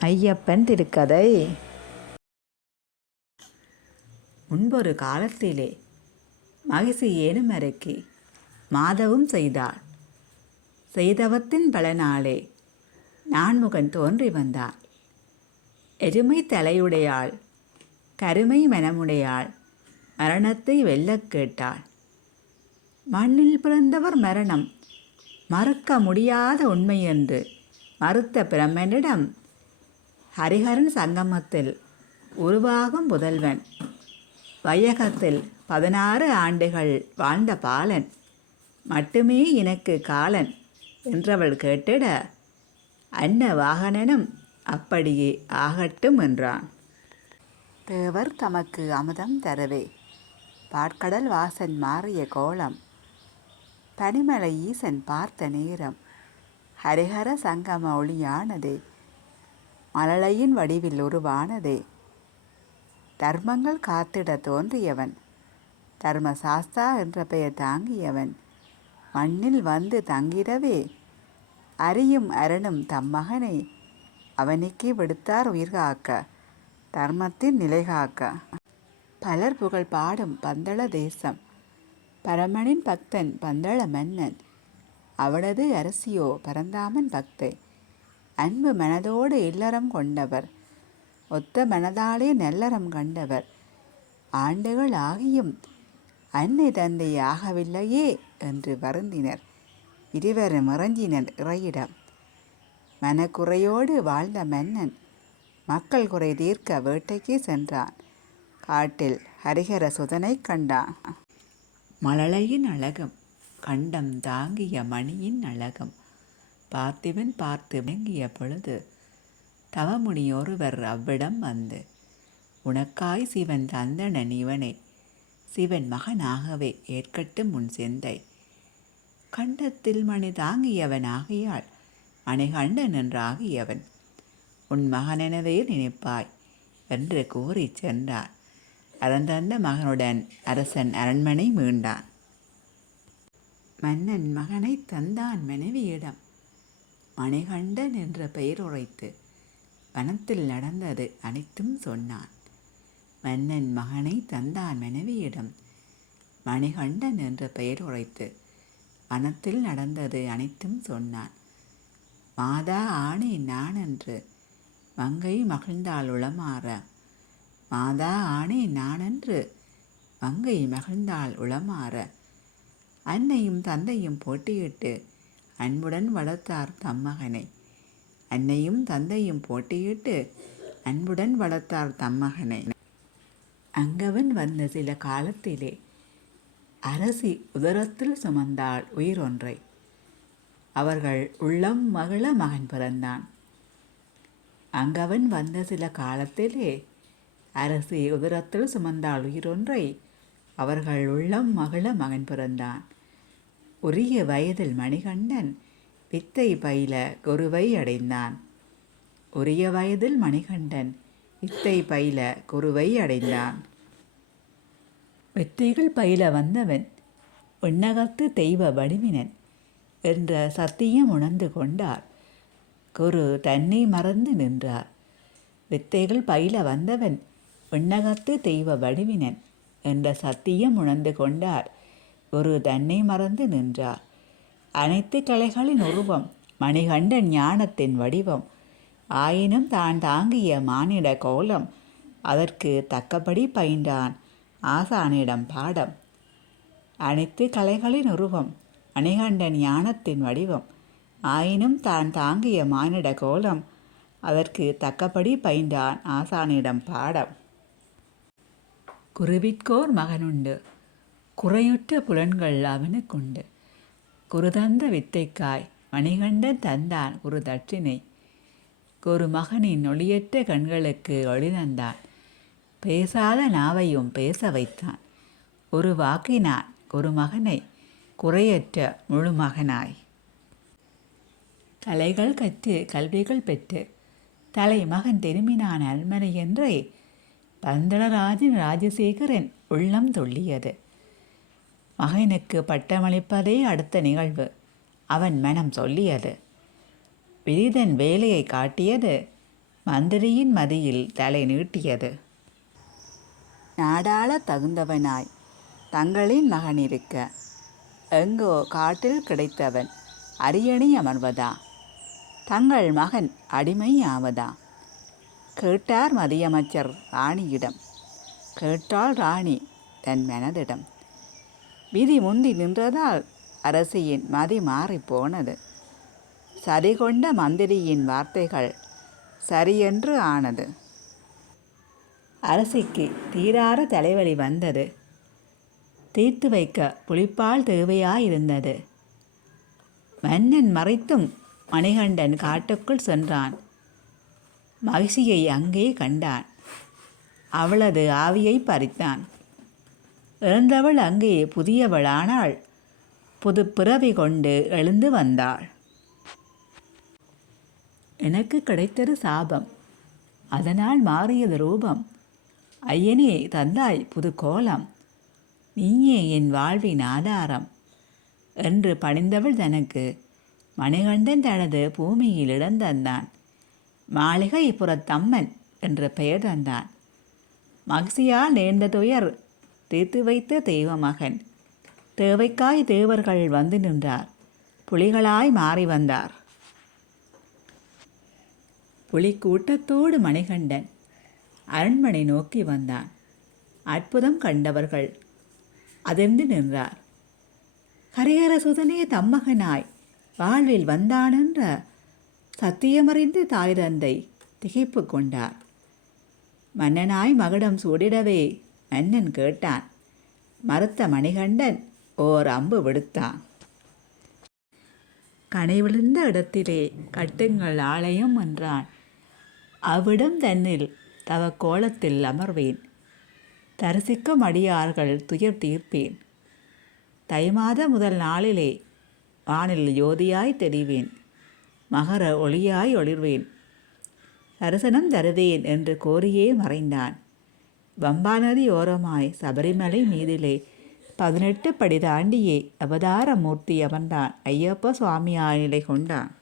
ஐயப்பன் திருக்கதை. முன்பொரு காலத்திலே மகிழ்ச்சி ஏனும் அரக்கி மாதவும் செய்தாள். செய்தவத்தின் பலனாலே நான்முகன் தோன்றி வந்தாள். எருமை தலையுடையாள், கருமை மனமுடையாள், மரணத்தை வெல்லக் கேட்டாள். மண்ணில் பிறந்தவர் மரணம் மறுக்க முடியாத உண்மை என்று மறுத்த பிரம்மனிடம் ஹரிஹரன் சங்கமத்தில் உருவாகும் புதல்வன், வையகத்தில் 16 ஆண்டுகள் வாழ்ந்த பாலன் மட்டுமே எனக்கு காலன் என்றவள் கேட்டிட, அன்ன வாகனனும் அப்படியே ஆகட்டும் என்றான். தேவர் தமக்கு அமுதம் தரவே பாற்கடல் வாசன் மாறிய கோலம், பனிமலை ஈசன் பார்த்த நேரம் ஹரிஹர சங்கம ஒளியானதே, மழலையின் வடிவில் உருவானதே. தர்மங்கள் காத்திட தோன்றியவன், தர்மசாஸ்தா என்ற பெயர் தாங்கியவன், மண்ணில் வந்து தங்கிடவே அரியும் அரணும் தம் மகனை அவனுக்கே விடுத்தார் உயிர்காக்க, தர்மத்தின் நிலை காக்க. பலர் புகழ் பாடும் பந்தள தேசம், பரமனின் பக்தன் பந்தள மன்னன், அவனது அரசியோ பரந்தாமன் பக்தை. அன்பு மனதோடு இல்லறம் கொண்டவர், ஒத்த மனதாலே நல்லறம் கண்டவர். ஆண்டுகள் ஆகியும் அன்னை தந்தை ஆகவில்லையே என்று வருந்தினர். இருவரும் இறங்கினர் இறையிடம். மனக்குறையோடு வாழ்ந்த மன்னன் மக்கள் குறை தீர்க்க வேட்டைக்கு சென்றான். காட்டில் ஹரிஹர சுதனை கண்டான். மழலையின் அழகும் கண்டம் தாங்கிய மணியின் அழகும் பார்த்திவன் பார்த்து விளங்கிய பொழுது, தவமுனி ஒருவர் அவ்விடம் வந்து, உனக்காய் சிவன் தந்தனன் இவனை, சிவன் மகனாகவே ஏற்கட்டும் உன் சிந்தை. கண்டத்தில் மணி தாங்கியவன் ஆகியால் மணிகண்டன் என்றாகியவன், உன் மகனெனவே நினைப்பாய் என்று கூறி சென்றார். அறந்தந்த மகனுடன் அரசன் அரண்மனை மீண்டான். மன்னன் மகனை தந்தான் மனைவியிடம், மணிகண்டன் என்ற பெயர் உரைத்து வனத்தில் நடந்தது அனைத்தும் சொன்னான். மன்னன் மகனை தந்தான் மனைவியிடம், மணிகண்டன் என்ற பெயர் உரைத்து வனத்தில் நடந்தது அனைத்தும் சொன்னான். மாதா ஆணை நான் என்று மங்கை மகிழ்ந்தாள் உளமாற, மாதா ஆணை நானென்று மங்கை மகிழ்ந்தாள் உளமாற. அன்னையும் தந்தையும் போட்டியிட்டு அன்புடன் வளர்த்தார் தம்மகனை, அன்னையும் தந்தையும் போட்டியிட்டு அன்புடன் வளர்த்தார் தம்மகனை. அங்கவன் வந்த சில காலத்திலே அரசி உதரத்தில் சுமந்தாள் உயிர் ஒன்றை. அவர்கள் உள்ளம் மகிழ மகன் பிறந்தான். அங்கவன் வந்த சில காலத்திலே அரசி உதரத்தில் சுமந்தாள் உயிர் ஒன்றை. அவர்கள் உள்ளம் மகிழ மகன் பிறந்தான். உரிய வயதில் மணிகண்டன் வித்தை பயில குருவை அடைந்தான். உரிய வயதில் மணிகண்டன் வித்தை பயில குருவை அடைந்தான். வித்தைகள் பயில வந்தவன் விண்ணகத்து தெய்வ வடிவினன் என்ற சத்தியம் உணர்ந்து கொண்டார். குரு தன்னை மறந்து நின்றார். வித்தைகள் பயில வந்தவன் விண்ணகத்து தெய்வ வடிவினன் என்ற சத்தியம் உணர்ந்து கொண்டார். குரு தன்னை மறந்து நின்றார். அனைத்து கலைகளின் உருவம் மணிகண்டன் ஞானத்தின் வடிவம். ஆயினும் தான் தாங்கிய மானிட கோலம், அதற்கு தக்கபடி பயின்றான் ஆசானிடம் பாடம். அனைத்து கலைகளின் உருவம் மணிகண்டன் ஞானத்தின் வடிவம். ஆயினும் தான் தாங்கிய மானிட கோலம், அதற்கு தக்கபடி பயின்றான் ஆசானிடம் பாடம். குருவிற்கோர் மகனுண்டு, குறையுற்ற புலன்கள் அவனுக்குண்டு. குரு தந்த வித்தைக்காய் மணிகண்டன் தந்தான் குரு தட்சிணை. குரு மகனின் ஒளியற்ற கண்களுக்கு ஒளி தந்தான். பேசாத நாவையும் பேச வைத்தான். ஒரு வாக்கினான் குருமகனை குறையற்ற முழு மகனாய். கலைகள் கற்று கல்விகள் பெற்று தலைமகன் திரும்பினான் அரண்மனை என்றே பந்தளராஜன் ராஜசேகரன் உள்ளம் துள்ளியது. மகனுக்கு பட்டமளிப்பதே அடுத்த நிகழ்வு அவன் மனம் சொல்லியது. விரிதன் வேலையை காட்டியது மந்திரியின் மதியில் தலை நீட்டியது. நாடாள தகுந்தவனாய் தங்களின் மகன் இருக்க, எங்கோ காட்டில் கிடைத்தவன் அரியணை அமர்வதா? தங்கள் மகன் அடிமை ஆவதா? கேட்டார் மதியமைச்சர் ராணியிடம். கேட்டாள் ராணி தன் மனதிடம். விதி முந்தி நின்றதால் அரசியின் மதி மாறிப்போனது. சதி கொண்ட மந்திரியின் வார்த்தைகள் சரியென்று ஆனது. அரசிக்கு தீராத தலைவலி வந்தது. தீர்த்து வைக்க புலிப்பால் தேவையாயிருந்தது. மன்னன் மறைத்தும் மணிகண்டன் காட்டுக்குள் சென்றான். மகிழ்ச்சியை அங்கே கண்டான். அவளது ஆவியை பறித்தான். இறந்தவள் அங்கே புதியவளானாள். புது பிறவி கொண்டு எழுந்து வந்தாள். எனக்கு கிடைத்தது சாபம், அதனால் மாறியது ரூபம். ஐயனே தந்தாய் புது கோலம், நீயே என் வாழ்வின் ஆதாரம் என்று பணிந்தவள் தனக்கு மணிகண்டன் தனது பூமியில் இடம் தந்தான். மாளிகை புறத்தம்மன் என்ற பெயர் தந்தான். மகிழ்ச்சியால் நேர்ந்த துயர் தீர்த்து வைத்த தெய்வ மகன். தேவைக்காய் தேவர்கள் வந்து நின்றார். புலிகளாய் மாறி வந்தார். புலி கூட்டத்தோடு மணிகண்டன் அரண்மனை நோக்கி வந்தான். அற்புதம் கண்டவர்கள் அதிர்ந்து நின்றார். ஹரிஹர சுதனே தம்மகனாய் வாழ்வில் வந்தானென்ற சத்தியமறிந்து தாய் தந்தை திகைப்பு கொண்டார். மன்னனாய் மகுடம் சூடிடவே மன்னன் கேட்டான். மறுத்த மணிகண்டன் ஓர் அம்பு விடுத்தான். கனை விழுந்த இடத்திலே கட்டுங்கள் ஆலயம் என்றான். அவ்விடம் தன்னில் தவ கோலத்தில் அமர்வேன். தரிசிக்கும் அடியார்கள் துயர் தீர்ப்பேன். தை மாத முதல் நாளிலே வானில் ஜோதியாய் தெரிவேன். மகர ஒளியாய் ஒளிர்வேன். தரிசனம் தருவேன் என்று கோரியே மறைந்தான். பம்பா நதி ஓரமாய் சபரிமலை மீதிலே 18 படி தாண்டியே அவதார மூர்த்தி அமர்ந்தான். ஐயப்ப சுவாமியாய் நிலை கொண்டான்.